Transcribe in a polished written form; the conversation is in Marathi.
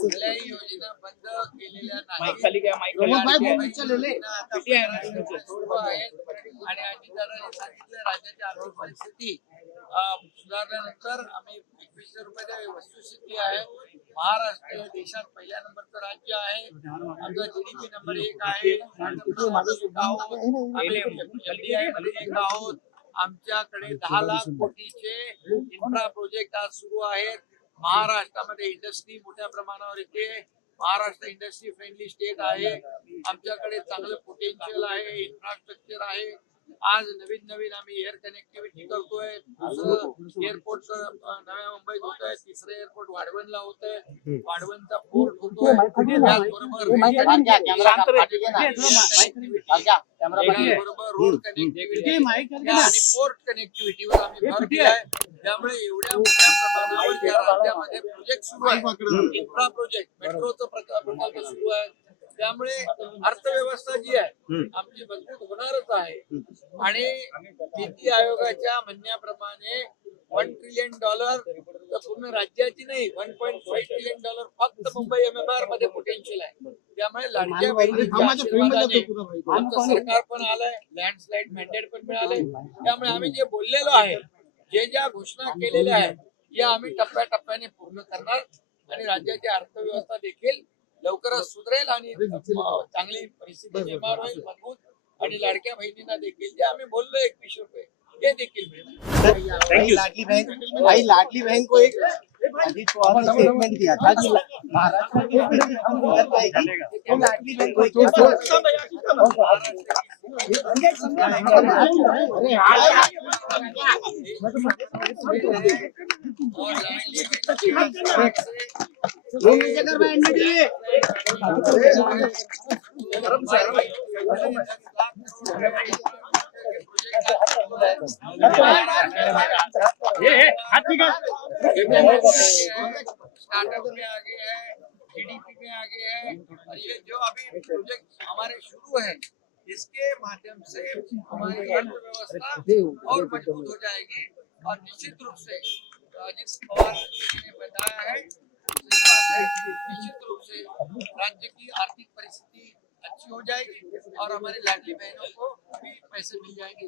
कुठल्याही योजना बंद केलेल्या नाही आणि अजितदादांनी सांगितलं राज्याची आर्थिक परिस्थिती सुधारल्यानंतर आम्ही 2100 रुपये वस्तुस्थिती आहे. महाराष्ट्र देशात पहिल्या नंबरचं राज्य आहे. आमचा जीडीपी नंबर 1 आहे. आहोत. आमच्याकडे 10 लाख कोटीचे इन्फ्रा प्रोजेक्ट आज सुरू आहेत. महाराष्ट्रामध्ये इंडस्ट्री मोठ्या प्रमाणावर येते. महाराष्ट्र इंडस्ट्री फ्रेंडली स्टेट आहे. आमच्याकडे चांगलं पोटेन्शियल आहे, इन्फ्रास्ट्रक्चर आहे. आज नवीन आम्ही एअर कनेक्टिव्हिटी करतोय. दुसरं एअरपोर्ट नव्या मुंबईत होत आहे. तिसरं एअरपोर्ट वाढवणला होत आहे. वाढवणचा पोर्ट होतोय. त्याचबरोबर रोड कनेक्टिव्हिटी आणि पोर्ट कनेक्टिव्हिटीवर आम्ही भर दिलाय. त्यामुळे एवढ्या मोठ्या प्रमाणावर या राज्यामध्ये प्रोजेक्ट सुरू आहे. इन्फ्रा प्रोजेक्ट, मेट्रोचं प्रकल्प सुरू आहे. त्यामुळे अर्थव्यवस्था जी आहे आमची मजबूत होणारच आहे. आणि नीती आयोगाच्या म्हणण्याप्रमाणे $1 ट्रिलियन तर पूर्ण राज्याची नाही, $1.5 ट्रिलियन फक्त मुंबई MMR मध्ये पोटेन्शियल आहे. त्यामुळे लाडक्या बहिणीच्या आशीर्वादाने आमचं सरकार पण आलंय, लँडस्लाइड मॅन्डेट पण मिळालंय. त्यामुळे आम्ही जे बोललेलो आहे, ज्या घोषणा केलेल्या आहेत, या आम्ही टप्प्याटप्प्याने पूर्ण करणार आणि राज्याची अर्थव्यवस्था देखील लवकरच सुधरेल आणि चांगली परिस्थिती निर्माण होईल, मजबूत. आणि लाडक्या बहिणींना देखील जे आम्ही बोललो 2100 रुपये ते देखील मिळेल. लाडली बहन को एक अजीत पवार ने स्टेटमेंट दिया था कि महाराष्ट्र के लाडली बहन को स्टार्टअप में आगे है, जीडीपी में आगे है. और ये जो अभी प्रोजेक्ट हमारे शुरू है, इसके माध्यम से हमारी अर्थव्यवस्था और मजबूत हो जाएगी. और निश्चित रूप से अजित पवार जी ने बताया है, निश्चित रूप से राज्य की आर्थिक परिस्थिति अच्छी हो जाएगी और हमारी लाडली बहनों को भी पैसे मिल जाएंगे.